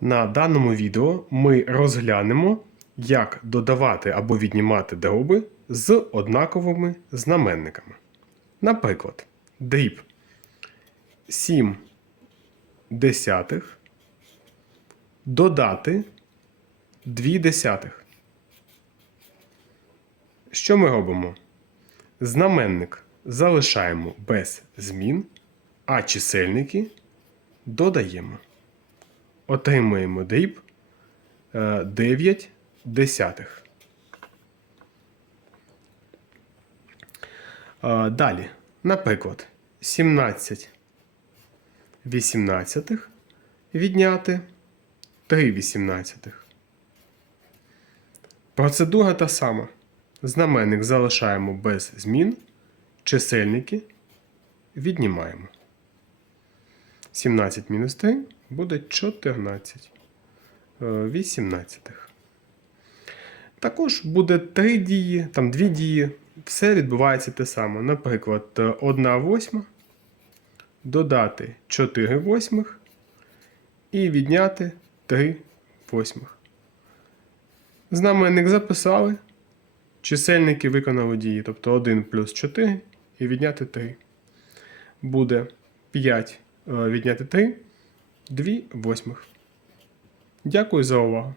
На даному відео ми розглянемо, як додавати або віднімати дроби з однаковими знаменниками. Наприклад, дріб 7 десятих додати 2 десятих. Що ми робимо? Знаменник залишаємо без змін, а чисельники додаємо. Отримуємо дріб е, 9 десятих. Е, Далі, наприклад, 17 вісімнадцятих відняти 3 вісімнадцятих. Процедура та сама. Знаменник залишаємо без змін, чисельники віднімаємо. 17 мінус 3 буде 14 е, вісімнадцятих. Також буде 3 дії, там 2 дії. Все відбувається те саме. Наприклад, 1 восьма додати 4 восьмих і відняти 3 восьмих. Знаменник записали. Чисельники виконали дії, тобто 1 плюс 4 і відняти 3. Буде 5 е, відняти 3, 2 восьмих. Дякую за увагу.